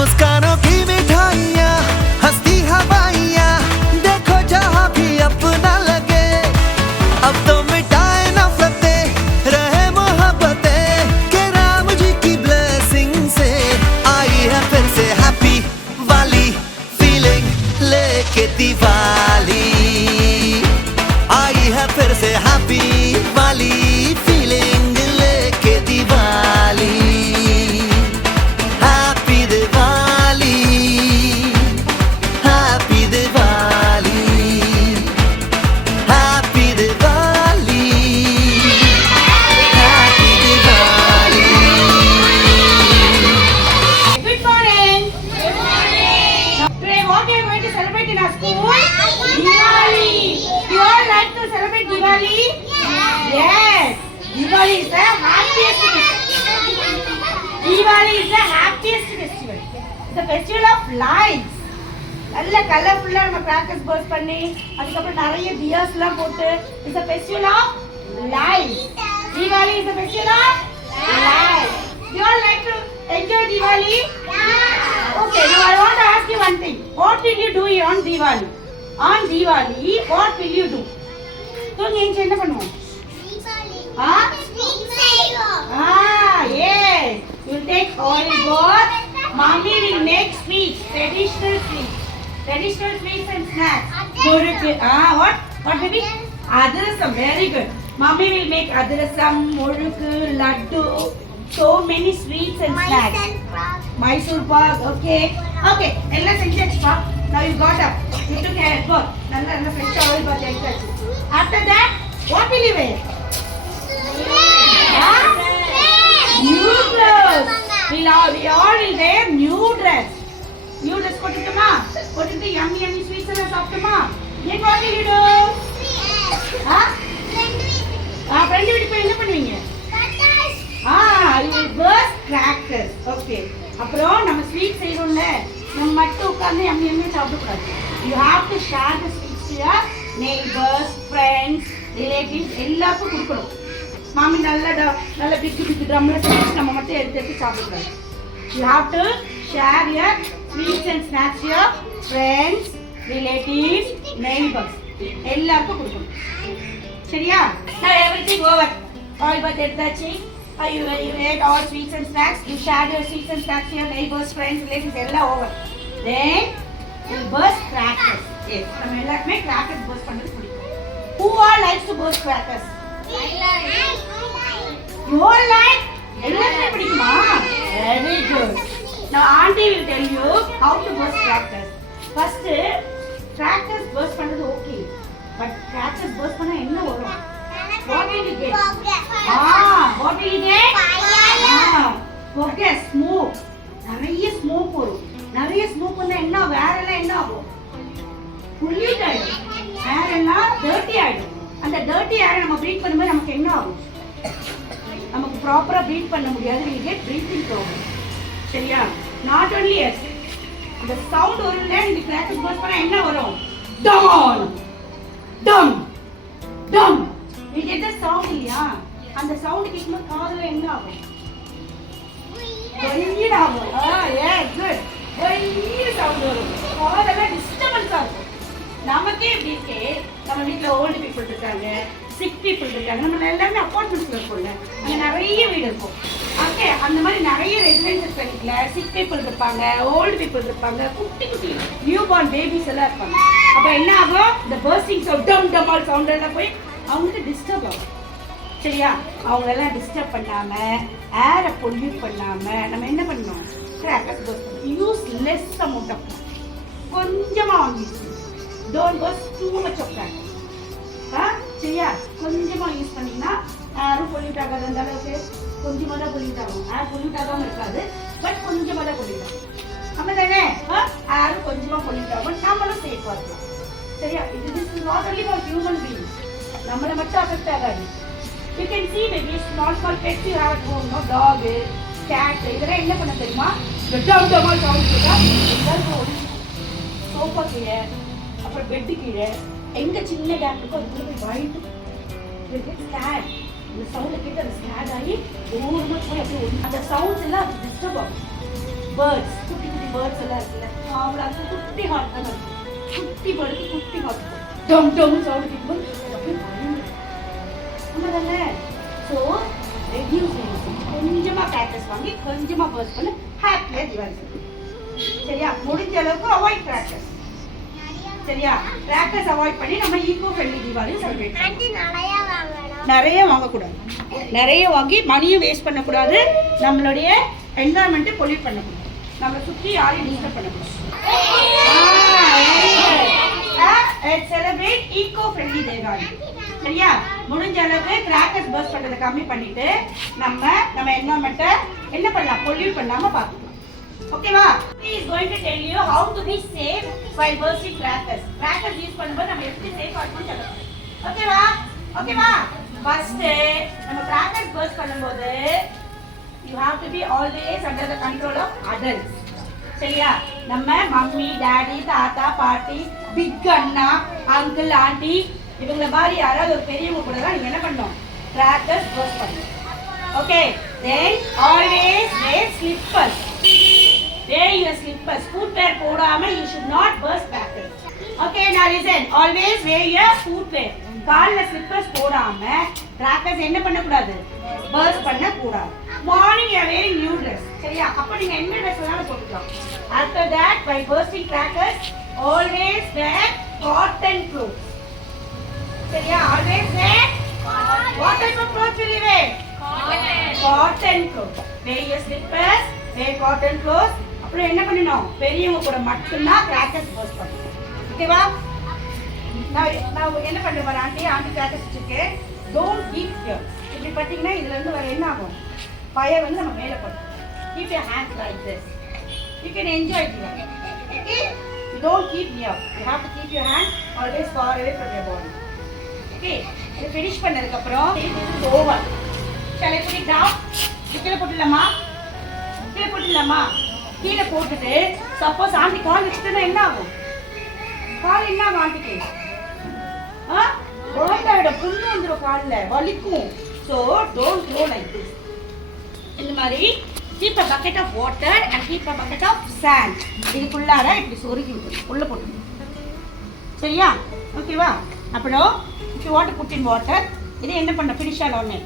मुस्कानों की मिठाइयाँ हंसती हवाइयाँ देखो जहाँ भी अपना लगे अब तो मिटाए नफरतें रहे मोहब्बतें के राम जी की ब्लेसिंग से आई है फिर से हैप्पी वाली फीलिंग लेके दिवाली आई है फिर से हैप्पी वाली फीलिंग लेके Diwali happy Diwali happy Diwali happy Diwali happy Diwali Good morning. Good morning. Today what we are going to celebrate in our school? Diwali. You all like to celebrate Diwali? Yes. Diwali is the happiest festival. Diwali is the happiest festival. It's the festival of lights. நல்ல கலர்ஃபுல்லா நம்ம crackers first பண்ணி அதுக்கப்புறம் நிறைய தியாஸ்லாம் போட்டு it's a festival of lights. Diwali is a festival of lights. You all like to enjoy Diwali? Yeah. Okay, now I want to ask you one thing. What will you do on Diwali? On Diwali, what will you do? தூங்கி எழுந்து என்ன பண்ணுவோம்? Yes. You will take oil bath. Mommy will make sweets, traditional sweets and snacks. Murukku. What baby? Adirasam. Very good. Mommy will make adirasam, murukku, laddu. So many sweets and snacks. Mysore pak. Okay. Ella senjachpa. Now you got up. You took a bath. Nalla fresh oil bath எடுத்தாச்சு. After that, what will you wear? New clothes. We all will wear new dress. New dress போட்டுட்டுமா? போட்டுட்டு yummy sweets எல்லாம் சாப்பிட்டுமா? Then what will you do? friend வீட்டுக்கு போய் என்ன பண்ணுவீங்க? You will burst crackers. Okay. அப்புறம் நம்ம sweet செய்றோம்ல, நம்ம மட்டும் உட்கார்ந்து yummy சாப்பிடக்கூடாது. You have to share the sweets to your neighbors, friends, relatives எல்லாருக்கும் கொடுக்கணும். மாமி நல்ல பிக் ட்ரம்ல செஞ்சு நம்ம மட்டும் எடுத்து சாப்பிடக்கூடாது. You have to share your sweets and snacks your friends, relatives, neighbors எல்லாருக்கும் கொடுக்கணும். சரியா? Now everything over. All bath எடுத்தாச்சு. You ate all sweets and snacks. You share your sweets and snacks to your neighbors, friends, relatives எல்லாம் over. Then you burst crackers. Yes. நம்ம எல்லாருமே crackers burst பண்றது பிடிக்கும். Who all likes to burst crackers? You all like? எல்லாருமே பிடிக்குமா? Very good. Now auntie will tell you how to burst crackers. First, crackers burst பண்றது okay. But crackers burst பண்ணா என்ன வரும்? What will you get? What will you get? Fire. Smoke. நிறைய smoke வரும். நிறைய smoke வந்தா என்ன வேற எல்லாம் என்ன ஆகும்? Pollute ஆயிடும். வேற எல்லாம் dirty ஆயிடும். அந்த dirty air நம்ம breathe பண்ணும்போது நமக்கு என்ன ஆகும்? நமக்கு ப்ராப்பரா breathe பண்ண முடியாது. we get breathing problem. சரியா? not only yes. அந்த sound வரும்ல, இந்த crackers burst பண்ணா என்ன வரும்? dum. we get the sound இல்லையா? அந்த sound கேட்கும்போது காதுல என்ன ஆகும்? வெயிட் ஆகும். yes good. வெயிட் sound வரும். காதெல்லாம் disturbance ஆகும். நமக்கே எப்படி இருக்கே, நம்ம வீட்டுல ஓல்டு பீப்புள் இருக்காங்க, சிக் பீப்புள் இருக்காங்க, நம்ம எல்லாருமே அப்பார்ட்மெண்ட்ஸ்ல இருக்கோம்ல, அங்க நிறைய வீடு இருக்கும். ஓகே, அந்த மாதிரி நிறைய ரெசிடென்சஸ் வீட்டுல சிக் பீப்புள் இருப்பாங்க, ஓல்டு பீப்புள் இருப்பாங்க, குட்டி நியூ பார்ன் பேபிஸ் எல்லாம் இருப்பாங்க. அப்ப என்ன ஆகும்? இந்த பர்ஸ்டிங் சவுண்ட் டமால் சவுண்ட் எல்லாம் போய் அவங்களுக்கு டிஸ்டர்ப் ஆகும். சரியா? அவங்க எல்லாம் டிஸ்டர்ப் பண்ணாம, ஏரை பொல்யூட் பண்ணாம நம்ம என்ன பண்ணணும்? கிராக்கர்ஸ் பர்ஸ்ட் பண்ணணும். யூஸ் லெஸ் அமௌண்ட் ஆஃப் கொஞ்சமா வாங்கிடுச்சு. Don't burst too much of crackers. சரியா? கொஞ்சமா யூஸ் பண்ணீங்கன்னா ஏரும் பொல்யூட் ஆகாத அந்த அளவுக்கு கொஞ்சமா தான் பொல்யூட் ஆகும். ஏர் பொல்யூட் ஆகாம இருக்காது, பட் கொஞ்சமா தான் பொல்யூட் ஆகும். நம்ம தானே ஏரும் கொஞ்சமா பொல்யூட் ஆகும், நம்மளும் சேஃபா இருக்கலாம். சரியா? இது is not only for human beings. நம்மள மட்டும் அஃபெக்ட் ஆகாது. You can see baby small pets you have at home, no dog, cat இதெல்லாம் என்ன பண்ண தெரியுமா? டமால் சவுண்ட் கேட்டா எல்லாரும் சோஃபா கீழே அப்புறம் பெட்டு கீழே எங்க சின்ன கேப் இருக்கோ அதுக்குள்ள போய் வாங்கிட்டு ஸ்கேட் இந்த சவுண்டை கேட்டு அது ஸ்கேட் ஆகி ஓரமாக போய் அப்படியே அந்த சவுண்ட்ஸ் எல்லாம் டிஸ்டர்ப் ஆகும். பேர்ட்ஸ் குட்டி குட்டி பேர்ட்ஸ் எல்லாம் இருக்குல்ல அவ்வளோ அது குட்டி ஹார்ட் தான் இருக்கும். குட்டி பேர்டுக்கு குட்டி ஹார்ட் டம் டம் சவுண்ட் கேட்கும்போது தானே. ஸோ ரெடியூஸ் கொஞ்சமாக கிராக்கர்ஸ் வாங்கி கொஞ்சமாக பர்ஸ்ட் பண்ணி ஹாப்பியாக தீபாவளி செலிப்ரேட். சரியா? முடிஞ்ச அளவுக்கு அவாய்ட் கிராக்கர்ஸ். சரியா? கிராக்கர்ஸ் அவாய்ட் பண்ணி நம்ம ஈகோ ஃப்ரெண்ட்லி தீபாவளி செலிப்ரேட் நிறைய வாங்கக்கூடாது. நிறைய வாங்கி மணியும் வேஸ்ட் பண்ணக்கூடாது. நம்மளுடைய என்வாயன்மெண்ட்டை பொல்யூட் பண்ணக்கூடாது. நம்மளை சுற்றி யாரையும் டிஸ்டர்ப் பண்ணக்கூடாது. Celebrate eco friendly Deepavali. சரியா? முடிஞ்ச அளவுக்கு கிராக்கர்ஸ் பர்ஸ்ட் பண்றதை கம்மி பண்ணிட்டு நம்ம என்வாயன்மெண்ட்டை என்ன பண்ணலாம், பொல்யூட் பண்ணாம பார்த்துக்கலாம். ஓகேவா? he is going to tell you how to be safe while bursting crackers. crackers use பண்ணும்போது நம்ம எப்படி சேஃபா இருக்கணும்னு சொல்றோம். ஓகேவா? ஃபர்ஸ்ட் நம்ம கிராக்கர்ஸ் பர்ஸ்ட் பண்ணும்போது you have to be always under the control of adults. சரியா? நம்ம மம்மி, டாடி, தாத்தா, பாட்டி, பிக் அண்ணா, அங்கிள், ஆண்டி இவங்கள மாதிரி யாராவது ஒரு பெரியவங்க கூட தான் நீங்க என்ன பண்ணணும், கிராக்கர்ஸ் பர்ஸ்ட் பண்ணணும். Okay? then always wear slippers. wear your slippers. footwear போடாம you should not burst crackers. okay, now listen, always wear your footwear. கால்ல ஸ்லிப்பர்ஸ் போடாம கிராக்கர்ஸ் என்ன பண்ண கூடாது, பர்ஸ்ட் பண்ண கூடாது. Morning you are wearing new dress. சரியா? அப்ப நீங்க என்ன dress வேணாலும் போட்டுக்கலாம். after that by bursting crackers always wear cotton clothes. சரியா? always wear what type of clothes will you wear? cotton clothes. wear your slippers, wear cotton clothes. அப்புறம் என்ன பண்ணணும், பெரியவங்க கூட மட்டும்தான் கிராக்கர்ஸ் பர்ஸ்ட் பண்ணணும். ஓகேவா? நான் என்ன பண்ற பாரு, ஆண்டி கிராக்கர்ஸ் வச்சிருக்கு. Don't keep here. இப்படி பார்த்தீங்கன்னா இதுல இருந்து வர என்ன ஆகும், ஃபயர் வந்து நம்ம மேலே போடும். Keep your hands like this. You can enjoy it. Okay? You don't keep here. You have to keep your hand always far away from your body. Okay? இது ஃபினிஷ் பண்ணதுக்கு அப்புறம் இது over. shall I put it down? கீழே போட்டுடலாமா? கீழே போட்டுட்டு suppose aunty கால் வச்சுட்டா என்ன ஆகும், கால் என்ன ஆகும் ஆண்டிக்கு, குழந்தையோட புண்ணு வந்துடும், காலில் வலிக்கும். So don't go like this. இந்த மாதிரி keep a bucket of water and keep a bucket of sand. இதுக்குள்ளார இப்படி சொருகி உள்ள போட்டு. சரியா? ஓகேவா? அப்புறம் if you want to put in water, இது என்ன பண்ண ஃபினிஷ் ஆன உடனே